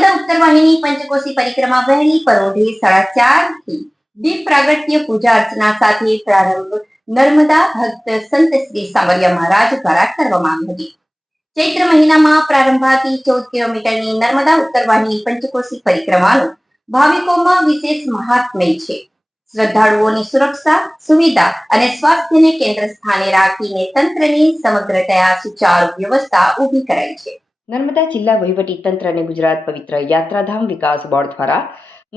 નર્મદા ઉત્તર વાહિની પંચકોશી પરિક્રમા વહેલી પરોઢે 4:30 થી દીપ પ્રાગટ્ય પૂજા અર્ચના સાથે પ્રારંભ નર્મદા ભક્ત સંત શ્રી સાવરિયા મહારાજ દ્વારા કરવામાં આવી હતી. ચૈત્ર મહિનામાં પ્રારંભાથી 14 કિલોમીટરની નર્મદા ઉત્તર વાહિની પંચકોશી પરિક્રમાનું ભાવિકોમાં વિશેષ મહાત્મ્ય છે. શ્રદ્ધાળુઓની સુરક્ષા, સુવિધા અને સ્વાસ્થ્યને કેન્દ્ર સ્થાને રાખીને તંત્રની સમગ્રતયા સુચારુ વ્યવસ્થા ઊભી કરાઈ છે. નર્મદા જિલ્લા વહીવટી તંત્ર અને ગુજરાત પવિત્ર યાત્રાધામ વિકાસ બોર્ડ દ્વારા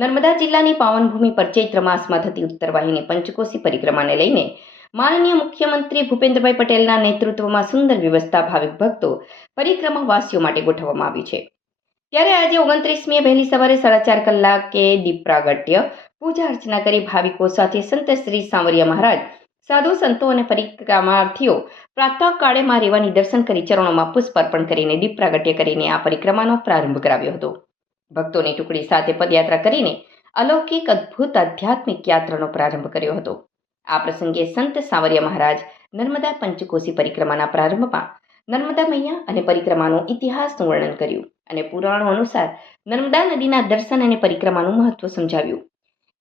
નર્મદા જિલ્લાની પાવનભૂમિ પર ચૈત્ર માસમાં થતી ઉત્તર વાહિની પંચકોશી પરિક્રમાને લઈને માનનીય મુખ્યમંત્રી ભૂપેન્દ્રભાઈ પટેલના નેતૃત્વમાં સુંદર વ્યવસ્થા ભાવિક ભક્તો પરિક્રમા વાસીઓ માટે ગોઠવવામાં આવી છે. ત્યારે આજે 29મીએ વહેલી સવારે 4:30 કલાકે દીપ પ્રાગટ્ય પૂજા અર્ચના કરી ભાવિકો સાથે સંત શ્રી સાવરિયા મહારાજ, સાધુ સંતો અને પરિક્રમાર્થીઓ પ્રાતઃકાળે માં રેવાની દર્શન કરી ચરણોમાં પુષ્પ અર્પણ કરીને દીપ પ્રાગટ્ય કરીને આ પરિક્રમાનો પ્રારંભ કરાવ્યો હતો. ભક્તોની ટુકડી સાથે પદયાત્રા કરીને અલૌકિક અદ્ભુત આધ્યાત્મિક યાત્રાનો પ્રારંભ કર્યો હતો. આ પ્રસંગે સંત સાવરિયા મહારાજ નર્મદા પંચકોશી પરિક્રમાના પ્રારંભમાં નર્મદા મૈયા અને પરિક્રમાનો ઇતિહાસનું વર્ણન કર્યું અને પુરાણો અનુસાર નર્મદા નદીના દર્શન અને પરિક્રમાનું મહત્વ સમજાવ્યું.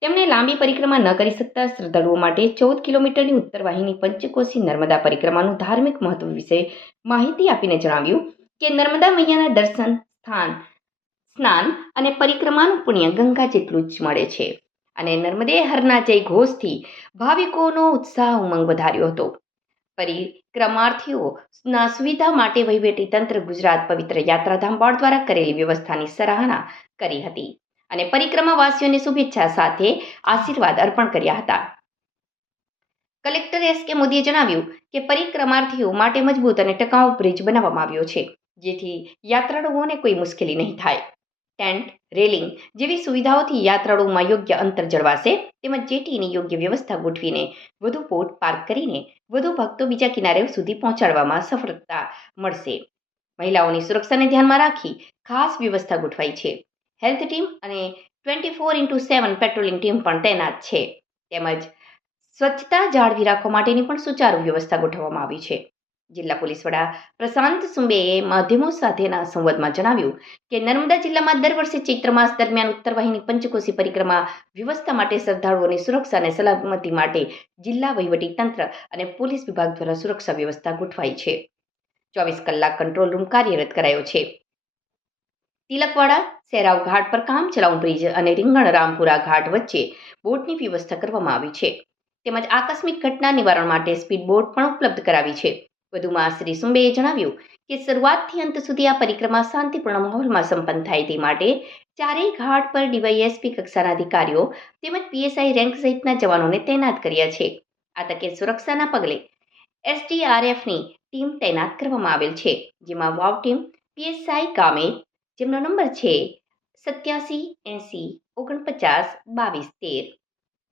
તેમણે લાંબી પરિક્રમા ન કરી શકતા શ્રદ્ધાળુઓ માટે 14 કિલોમીટરની ઉત્તર વાહિની પંચકોશી નર્મદા પરિક્રમાનું ધાર્મિક મહત્વ વિશે માહિતી આપીને જણાવ્યું કે નર્મદા મૈયાના દર્શન, સ્નાન અને પરિક્રમાનું પુણ્ય ગંગા જેટલું જ મળે છે અને નર્મદે હરના જય ઘોષથી ભાવિકોનો ઉત્સાહ ઉમંગ વધાર્યો હતો. પરિક્રમાર્થીઓના સુવિધા માટે વહીવટી તંત્ર ગુજરાત પવિત્ર યાત્રાધામ બોર્ડ દ્વારા કરેલી વ્યવસ્થાની સરાહના કરી હતી અને પરિક્રમાવાસીઓને શુભેચ્છા સાથે આશીર્વાદ અર્પણ કર્યા હતા. Collector S.K. મોદીએ જણાવ્યું કે પરિક્રમાર્થીઓ માટે મજબૂત અને ટકાઉ બ્રિજ બનાવવામાં આવ્યો છે, જેથી યાત્રાળુઓને કોઈ મુશ્કેલી નહીં થાય. ટેન્ટ, રેલિંગ જેવી સુવિધાઓથી યાત્રાળુઓમાં યોગ્ય અંતર જળવાશે, તેમજ જેટીની યોગ્ય વ્યવસ્થા ગોઠવીને વધુ બોટ પાર્ક કરીને વધુ ભક્તો બીજા કિનારે સુધી પહોંચાડવામાં સફળતા મળશે. મહિલાઓની સુરક્ષાને ધ્યાનમાં રાખી ખાસ વ્યવસ્થા ગોઠવાઈ છે. હેલ્થ ટીમ અને 24x7 પેટ્રોલિંગ ટીમ પણ તૈનાત છે. તેમજ સ્વચ્છતા જાળવી રાખવા માટેની પણ સુચારુ વ્યવસ્થા ગોઠવવામાં આવી છે. જિલ્લા પોલીસ વડા પ્રશાંત સુંબેએ માધ્યમો સાથેના સંવાદમાં જણાવ્યું કે નર્મદા જિલ્લામાં દર વર્ષે ચૈત્ર માસ દરમિયાન ઉત્તર વાહિની પંચકોશી પરિક્રમા વ્યવસ્થા માટે શ્રદ્ધાળુઓની સુરક્ષા અને સલામતી માટે જિલ્લા વહીવટી તંત્ર અને પોલીસ વિભાગ દ્વારા સુરક્ષા વ્યવસ્થા ગોઠવાઈ છે. 24 કલાક કંટ્રોલ રૂમ કાર્યરત કરાયો છે. તિલકવાડા સેરાવ ઘાટ પર કામચલાઉ બ્રિજ અને રીંગણ રામપુરા ઘાટ વચ્ચે બોટની વ્યવસ્થા કરવામાં આવી છે. તેમજ આકસ્મિક ઘટના નિવારણ માટે સ્પીડ બોટ પણ ઉપલબ્ધ કરાવી છે. વધુમાં શ્રી સુંબેએ જણાવ્યું કે શરૂઆતથી અંત સુધી આ પરિક્રમા શાંતિપૂર્ણ માહોલમાં સંપન્ન થાય તે માટે ચારેય ઘાટ પર DYSP કક્ષાના અધિકારીઓ તેમજ PSI રેન્ક સહિતના જવાનોને તૈનાત કર્યા છે. આ તકે સુરક્ષાના પગલે SDRFની ટીમ તૈનાત કરવામાં આવેલ છે, જેમાં વાવ ટીમ PSI કામેત, જેમનો નંબર છે 87 80 49 22 13,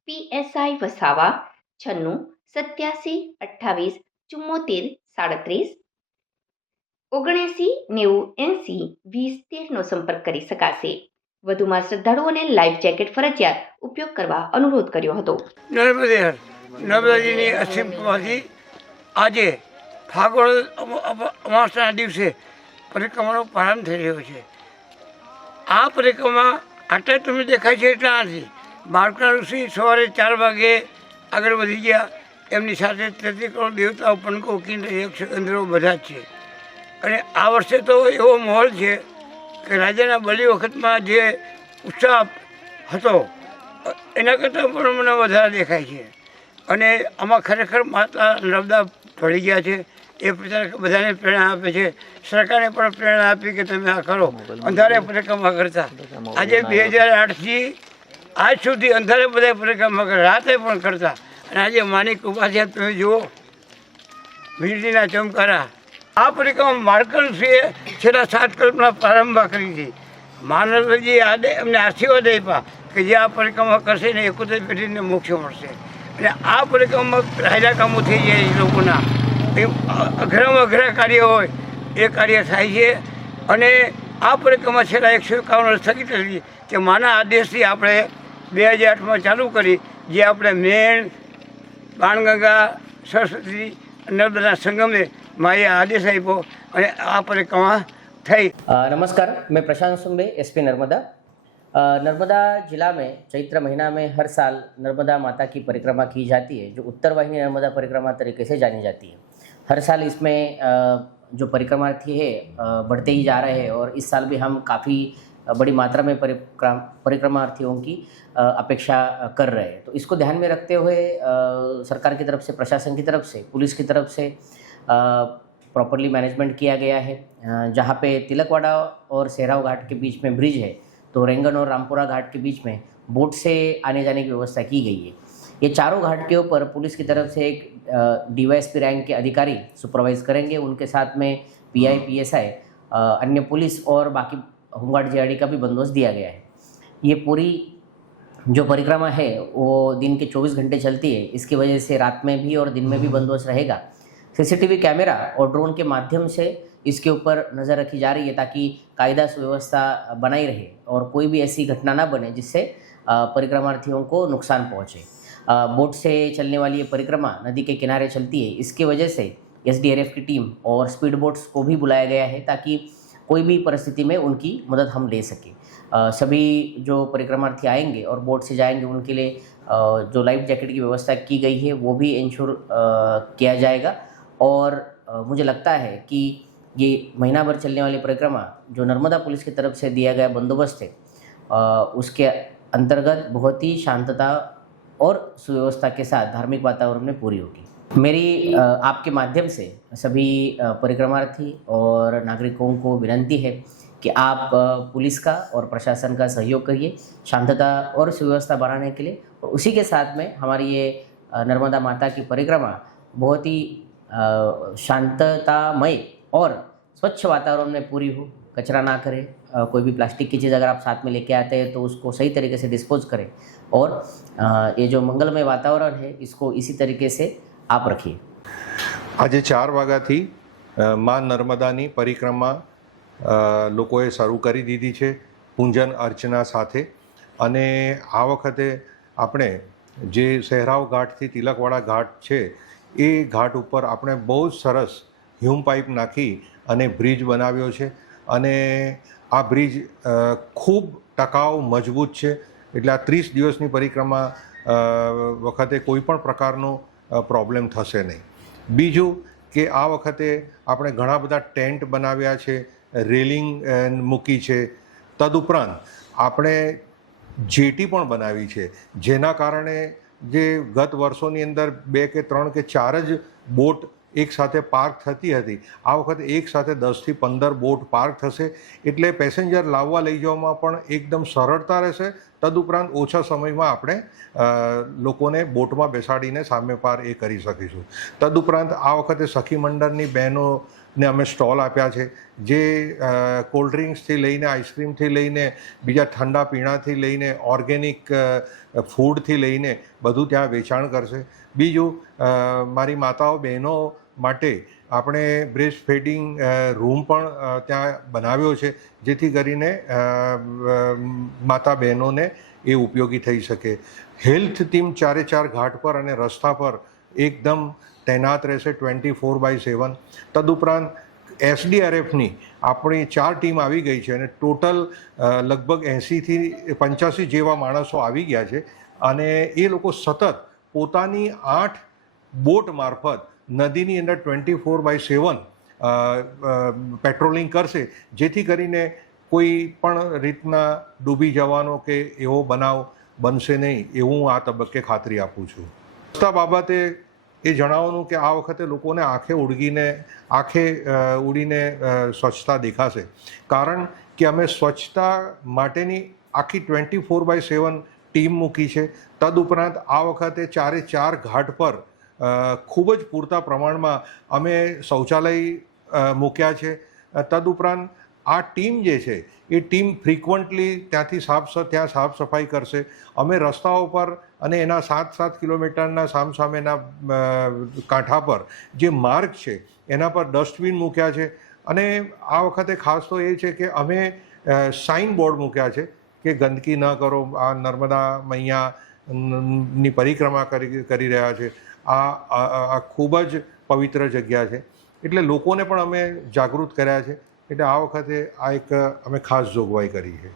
PSI વસાવા 96 87 28 74 37 79 90 80 20 13નો સંપર્ક કરી શકાશે. વધુમાં શ્રદ્ધાળુઓને લાઈફ જેકેટ ફરજિયાત ઉપયોગ કરવા અનુરોધ કર્યો હતો. નર્મદાજીની અસીમમાંથી આજે ફાગણ અમાસના દિવસે પરિક્રમાનો પ્રારંભ થઈ રહ્યો છે. આ પરિક્રમા આટલા તમને દેખાય છે એટલા નથી. બાળકા ઋષિ સવારે 4 વાગે આગળ વધી ગયા. એમની સાથે 33 કરોડ દેવતાઓ પણકો કિન્ડ યક્ષ ગંધર્વો બધા જ છે. અને આ વર્ષે તો એવો માહોલ છે કે રાજાના બલી વખતમાં જે ઉત્સાહ હતો એના કરતાં પણ મને વધારે દેખાય છે. અને આમાં ખરેખર માતા નર્મદા ભળી ગયા છે. એ બધાને પ્રેરણા આપે છે. સરકારે પણ પ્રેરણા આપી કે તમે આ કરો. અંધારે પરિક્રમા કરતા આજે 2008થી આજ સુધી અંધારે બધા પરિક્રમા કરે, રાતે પણ કરતા. અને આજે માની કૃપાથી તમે જુઓ વીજળીના ચમકારા. આ પરિક્રમા માર્કંડસિંહે છેલ્લા 7 કલ્પના પ્રારંભ કરી હતી. માનવજી એમને આશીર્વાદ આપ્યા કે જે આ પરિક્રમા કરશે ને 71 પેઢીને મોક્ષ મળશે. અને આ પરિક્રમામાં રાજા કામો થઈ જાય એ લોકોના અઘરામાં અઘરા કાર્ય હોય એ કાર્ય થાય છે. અને આ પરિક્રમા છેલ્લા 151 વર્ષ સ્થગિત હતી કે માના આદેશથી આપણે 2008માં ચાલુ કરી, જે આપણે મેણ, બાણગંગા, સરસ્વતી, નર્મદાના સંગમે માએ આદેશ આપ્યો અને આ પરિક્રમા થઈ? नमस्कार, मैं प्रशांत सुंबे, एसपी नर्मदा। नर्मदा जिला में चैत्र महीना में हर साल नर्मदा माता की परिक्रमा की जाती है, जो उत्तर वाहिनी नर्मदा परिक्रमा तरीके से जानी जाती है। हर साल इसमें जो परिक्रमार्थी है बढ़ते ही जा रहे हैं और इस साल भी हम काफ़ी बड़ी मात्रा में परिक्रमार्थियों की अपेक्षा कर रहे हैं। तो इसको ध्यान में रखते हुए सरकार की तरफ से, प्रशासन की तरफ से, पुलिस की तरफ से प्रॉपरली मैनेजमेंट किया गया है। जहाँ पे तिलकवाड़ा और सेहराव घाट के बीच में ब्रिज है, तो रेंगन और रामपुरा घाट के बीच में बोट से आने जाने की व्यवस्था की गई है। ये चारों घाट के ऊपर पुलिस की तरफ से एक डीवाईएसपी रैंक के अधिकारी सुपरवाइज करेंगे। उनके साथ में पीआई, पीएसआई, अन्य पुलिस और बाकी होमगार्ड जेआरडी का भी बंदोबस्त दिया गया है। ये पूरी जो परिक्रमा है वो दिन के 24 घंटे चलती है। इसकी वजह से रात में भी और दिन में भी बंदोबस्त रहेगा। सीसीटीवी कैमरा और ड्रोन के माध्यम से इसके ऊपर नज़र रखी जा रही है ताकि कायदा सुव्यवस्था बनाई रहे और कोई भी ऐसी घटना ना बने जिससे परिक्रमार्थियों को नुकसान पहुँचे। बोट से चलने वाली ये परिक्रमा नदी के किनारे चलती है। इसकी वजह से एसडीआरएफ की टीम और स्पीड बोट्स को भी बुलाया गया है ताकि कोई भी परिस्थिति में उनकी मदद हम ले सकें। सभी जो परिक्रमार्थी आएंगे और बोट से जाएंगे उनके लिए जो लाइफ जैकेट की व्यवस्था की गई है वो भी इंश्योर किया जाएगा। और मुझे लगता है कि ये महीना भर चलने वाली परिक्रमा जो नर्मदा पुलिस की तरफ से दिया गया बंदोबस्त है उसके अंतर्गत बहुत ही शांतता और सुव्यवस्था के साथ धार्मिक वातावरण में पूरी होगी। मेरी आपके माध्यम से सभी परिक्रमार्थी और नागरिकों को विनती है कि आप पुलिस का और प्रशासन का सहयोग करिए शांतता और सुव्यवस्था बनाने के लिए। और उसी के साथ में हमारी ये नर्मदा माता की परिक्रमा बहुत ही शांततामय और स्वच्छ वातावरण में पूरी हो। कचरा ना करें, कोई भी प्लास्टिक की चीज़ अगर आप साथ में लेके आते हैं तो उसको सही तरीके से डिस्पोज करें और ये जो मंगलमय वातावरण है इसको इसी तरीके से आप रखिए। આજે 4 વાગ્યાથી માં નર્મદાની પરિક્રમા લોકોએ શરૂ કરી દીધી છે પૂંજન અર્ચના સાથે। અને આ વખતે આપણે જે સહેરાવ ઘાટથી તિલકવાડા ઘાટ છે એ ઘાટ ઉપર આપણે બહુ જ સરસ હ્યુમ પાઇપ નાખી અને બ્રિજ બનાવ્યો છે અને આ બ્રિજ ખૂબ ટકાઉ મજબૂત છે। એટલે આ 30 દિવસની પરિક્રમા વખતે કોઈ પણ પ્રકારનો પ્રોબ્લેમ થશે નહીં। બીજું કે આ વખતે આપણે ઘણા બધા ટેન્ટ બનાવ્યા છે, રેલિંગ મૂકી છે, તદુપરાંત આપણે જેટી પણ બનાવી છે જેના કારણે જે ગત વર્ષોની અંદર 2 કે 3 કે 4 જ બોટ એકસાથે પાર્ક થતી હતી, આ વખતે એકસાથે 10થી 15 બોટ પાર્ક થશે એટલે પેસેન્જર લાવવા લઈ જવામાં પણ એકદમ સરળતા રહેશે। તદુપરાંત ઓછા સમયમાં આપણે લોકોને બોટમાં બેસાડીને સામે પાર એ કરી શકીશું। તદુપરાંત આ વખતે સખી મંડળની બહેનોને અમે સ્ટોલ આપ્યા છે જે કોલ્ડ ડ્રિંક્સથી લઈને, આઈસ્ક્રીમથી લઈને, બીજા ઠંડા પીણાથી લઈને, ઓર્ગેનિક ફૂડથી લઈને બધું ત્યાં વેચાણ કરશે। બીજું મારી માતાઓ બહેનો માટે આપણે બ્રેસ્ટ ફીડિંગ રૂમ પણ ત્યાં બનાવ્યો છે જેથી કરીને માતા બહેનોને એ ઉપયોગી થઈ શકે। હેલ્થ ટીમ 4 ઘાટ પર અને રસ્તા પર એકદમ તૈનાત રહેશે 24/7। તદુપરાંત એસડીઆરએફની આપણી 4 ટીમ આવી ગઈ છે અને ટોટલ લગભગ 80થી 85 જેવા માણસો આવી ગયા છે અને એ લોકો સતત પોતાની 8 બોટ મારફત નદીની અંદર 24/7 પેટ્રોલિંગ કરશે જેથી કરીને કોઈ પણ રીતના ડૂબી જવાનો કે એવો બનાવ બનશે નહીં એવું હું આ તબક્કે ખાતરી આપું છું। સ્વચ્છતા બાબતે એ જણાવવાનું કે આ વખતે લોકોને આંખે ઉડીને સ્વચ્છતા દેખાશે કારણ કે અમે સ્વચ્છતા માટેની આખી 24/7 ટીમ મૂકી છે। તદુપરાંત આ વખતે 4 ઘાટ પર ખૂબ જ પૂરતા પ્રમાણમાં અમે શૌચાલય મૂક્યા છે। તદુપરાંત આ ટીમ જે છે એ ટીમ ફ્રિકવન્ટલી ત્યાંથી સાફ સફાઈ કરશે। અમે રસ્તાઓ પર અને એના 7 કિલોમીટરના સામસામેના કાંઠા પર જે માર્ગ છે એના પર ડસ્ટબિન મૂક્યા છે અને આ વખતે ખાસ તો એ છે કે અમે સાઇન બોર્ડ મૂક્યા છે કે ગંદકી ન કરો, આ નર્મદા મૈયાની પરિક્રમા કરી રહ્યા છે, આ ખૂબ જ પવિત્ર જગ્યા છે એટલે લોકોને પણ અમે જાગૃત કર્યા છે એટલે આ વખતે આ એક અમે ખાસ જોગવાઈ કરી છે.